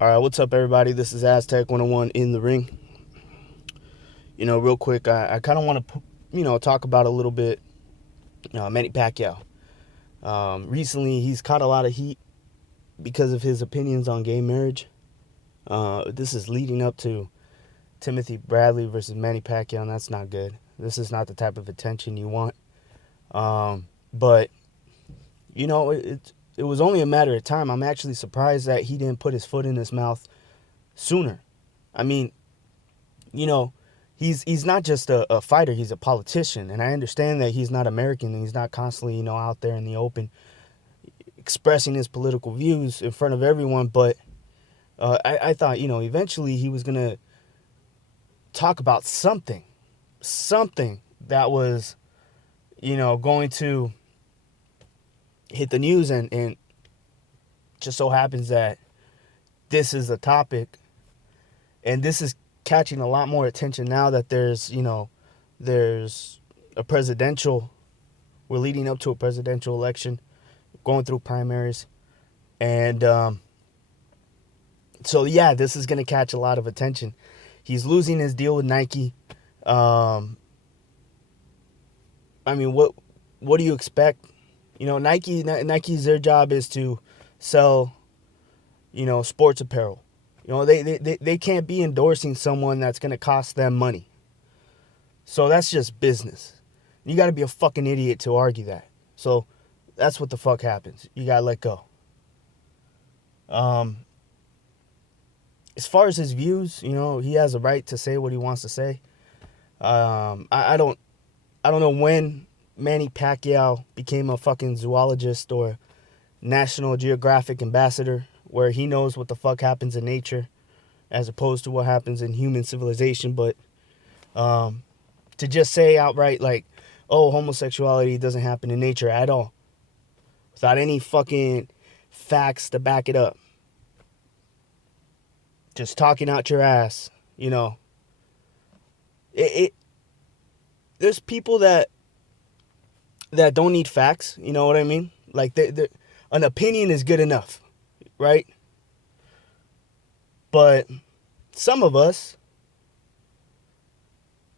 All right, what's up, everybody? This is Aztec 101 in the ring. Real quick, I kind of want to, talk about a little bit Manny Pacquiao. Recently, he's caught a lot of heat because of his opinions on gay marriage. This is leading up to Timothy Bradley versus Manny Pacquiao, and that's not good. This is not the type of attention you want. But, it was only a matter of time. I'm actually surprised that he didn't put his foot in his mouth sooner. I mean, he's not just a fighter, he's a politician. And I understand that he's not American and he's not constantly, out there in the open expressing his political views in front of everyone. But I thought, eventually he was going to talk about something that was, going to hit the news. And just so happens that this is a topic, and this is catching a lot more attention now that there's a presidential, we're leading up to a presidential election, going through primaries. And so yeah, this is going to catch a lot of attention. He's losing his deal with Nike. I mean, what do you expect? Nike's, their job is to sell, sports apparel. They can't be endorsing someone that's going to cost them money. So that's just business. You got to be a fucking idiot to argue that. So that's what the fuck happens. You got to let go. As far as his views, he has a right to say what he wants to say. I don't know when Manny Pacquiao became a fucking zoologist or National Geographic ambassador, where he knows what the fuck happens in nature as opposed to what happens in human civilization. But to just say outright, like, oh, homosexuality doesn't happen in nature at all, without any fucking facts to back it up, just talking out your ass, there's people that don't need facts, you know what I mean? Like, an opinion is good enough, right? But some of us,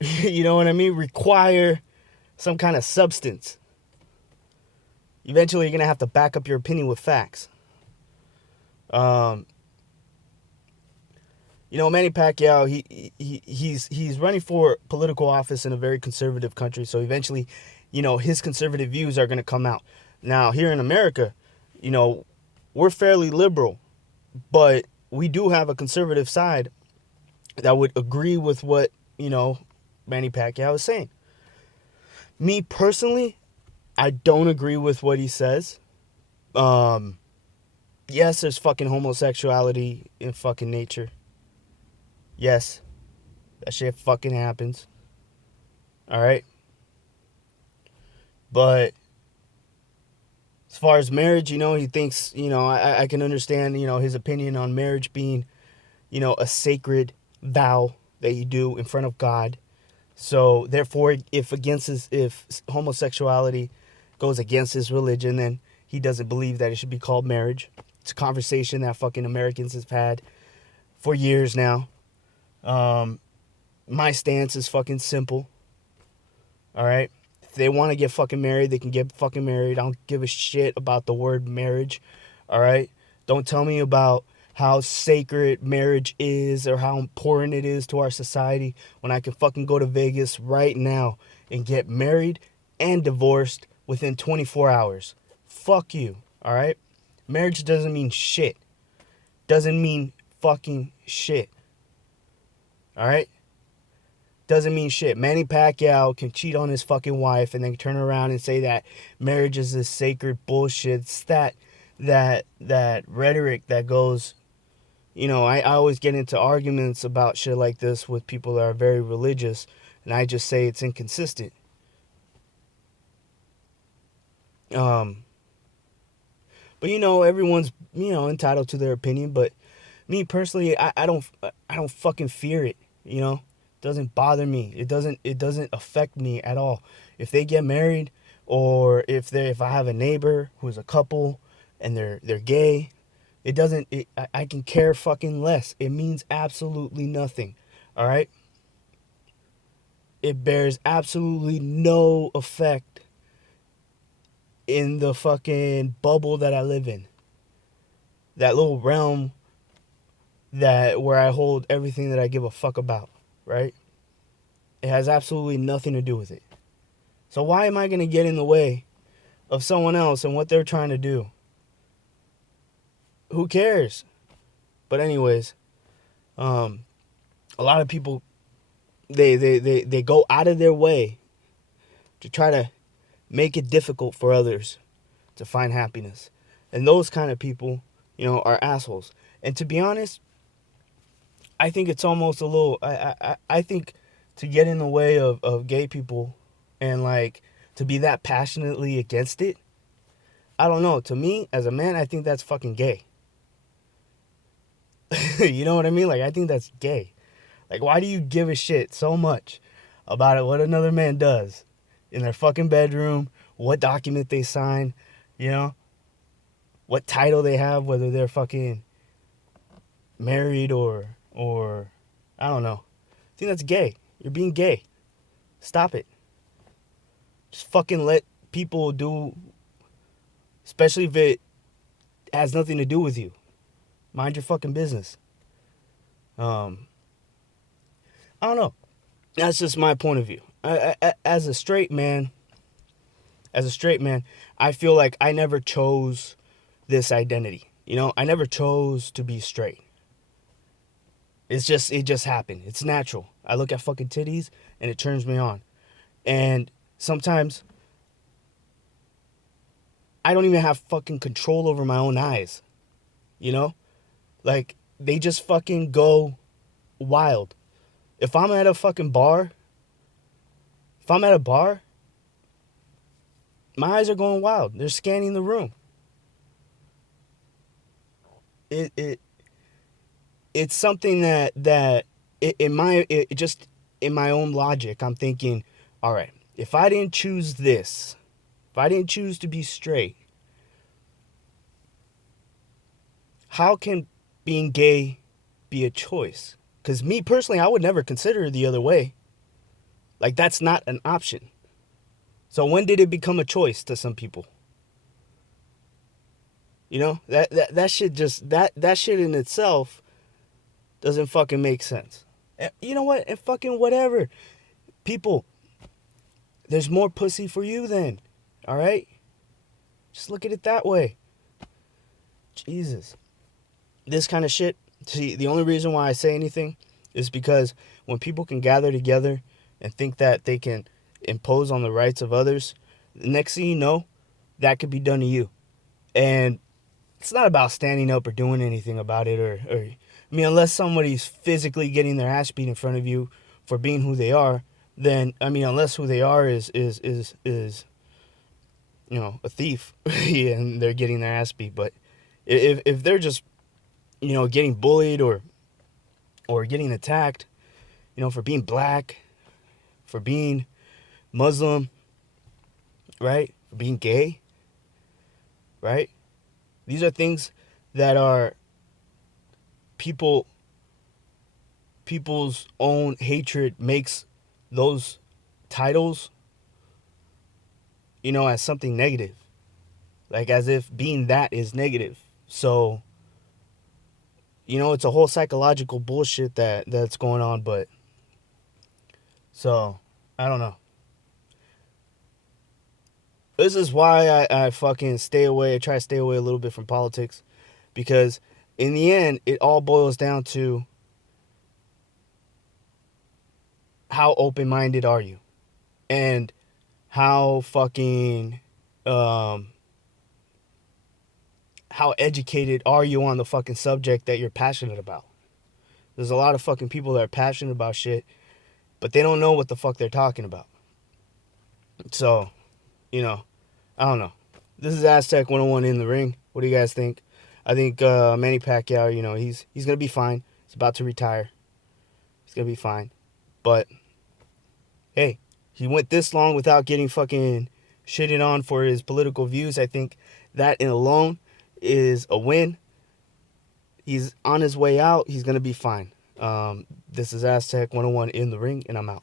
you know what I mean, require some kind of substance. Eventually, you're going to have to back up your opinion with facts. Manny Pacquiao, he's running for political office in a very conservative country. So eventually, his conservative views are going to come out. Now, here in America, we're fairly liberal, but we do have a conservative side that would agree with what, Manny Pacquiao is saying. Me personally, I don't agree with what he says. Yes, there's fucking homosexuality in fucking nature. Yes, that shit fucking happens. All right. But as far as marriage, he thinks, I can understand, his opinion on marriage being, a sacred vow that you do in front of God. So therefore, if homosexuality goes against his religion, then he doesn't believe that it should be called marriage. It's a conversation that fucking Americans have had for years now. My stance is fucking simple. All right. If they want to get fucking married, they can get fucking married. I don't give a shit about the word marriage. All right. Don't tell me about how sacred marriage is or how important it is to our society when I can fucking go to Vegas right now and get married and divorced within 24 hours. Fuck you. All right. Marriage doesn't mean shit. Doesn't mean fucking shit. All right. Doesn't mean shit. Manny Pacquiao can cheat on his fucking wife and then turn around and say that marriage is this sacred bullshit. It's that rhetoric that goes, I always get into arguments about shit like this with people that are very religious, and I just say it's inconsistent. But everyone's, entitled to their opinion, but me personally, I don't fucking fear it, It doesn't bother me. It doesn't affect me at all. If they get married, or if I have a neighbor who's a couple and they're gay, It doesn't, I can care fucking less. It means absolutely nothing. All right? It bears absolutely no effect in the fucking bubble that I live in. That little realm that where I hold everything that I give a fuck about, right? It has absolutely nothing to do with it. So why am I going to get in the way of someone else and what they're trying to do? Who cares? But anyways, a lot of people they go out of their way to try to make it difficult for others to find happiness. And those kind of people, are assholes. And to be honest, I think it's almost a little I think to get in the way of gay people and like to be that passionately against it, I don't know. To me, as a man, I think that's fucking gay. You know what I mean? Like, I think that's gay. Like, why do you give a shit so much about it, what another man does in their fucking bedroom, what document they sign, you know, what title they have, whether they're fucking married or I don't know. I think that's gay. You're being gay. Stop it. Just fucking let people do, especially if it has nothing to do with you. Mind your fucking business. I don't know. That's just my point of view. As a straight man, I feel like I never chose this identity. I never chose to be straight. It just happened. It's natural. I look at fucking titties and it turns me on. And sometimes I don't even have fucking control over my own eyes. Like they just fucking go wild. If I'm at a fucking bar, my eyes are going wild. They're scanning the room. It's something that just in my own logic, I'm thinking, all right, if I didn't choose this, if I didn't choose to be straight, how can being gay be a choice? Because me personally, I would never consider it the other way. Like, that's not an option. So when did it become a choice to some people? That shit just that shit in itself doesn't fucking make sense. You know what? And fucking whatever. People, there's more pussy for you then. All right? Just look at it that way. Jesus. This kind of shit. See, the only reason why I say anything is because when people can gather together and think that they can impose on the rights of others, the next thing you know, that could be done to you. And it's not about standing up or doing anything about it or I mean, unless somebody's physically getting their ass beat in front of you for being who they are, then I mean, unless who they are is a thief and they're getting their ass beat. But if they're just getting bullied or getting attacked, for being black, for being Muslim, right, for being gay, right, these are things that are people's own hatred makes those titles, as something negative. Like as if being that is negative. So, it's a whole psychological bullshit that's going on, but so I don't know. This is why I fucking stay away. I try to stay away a little bit from politics. Because in the end, it all boils down to how open-minded are you? And how fucking, how educated are you on the fucking subject that you're passionate about? There's a lot of fucking people that are passionate about shit, but they don't know what the fuck they're talking about. So, I don't know. This is Aztec 101 in the ring. What do you guys think? I think Manny Pacquiao, he's going to be fine. He's about to retire. He's going to be fine. But, hey, he went this long without getting fucking shitted on for his political views. I think that in alone is a win. He's on his way out. He's going to be fine. This is Aztec 101 in the ring, and I'm out.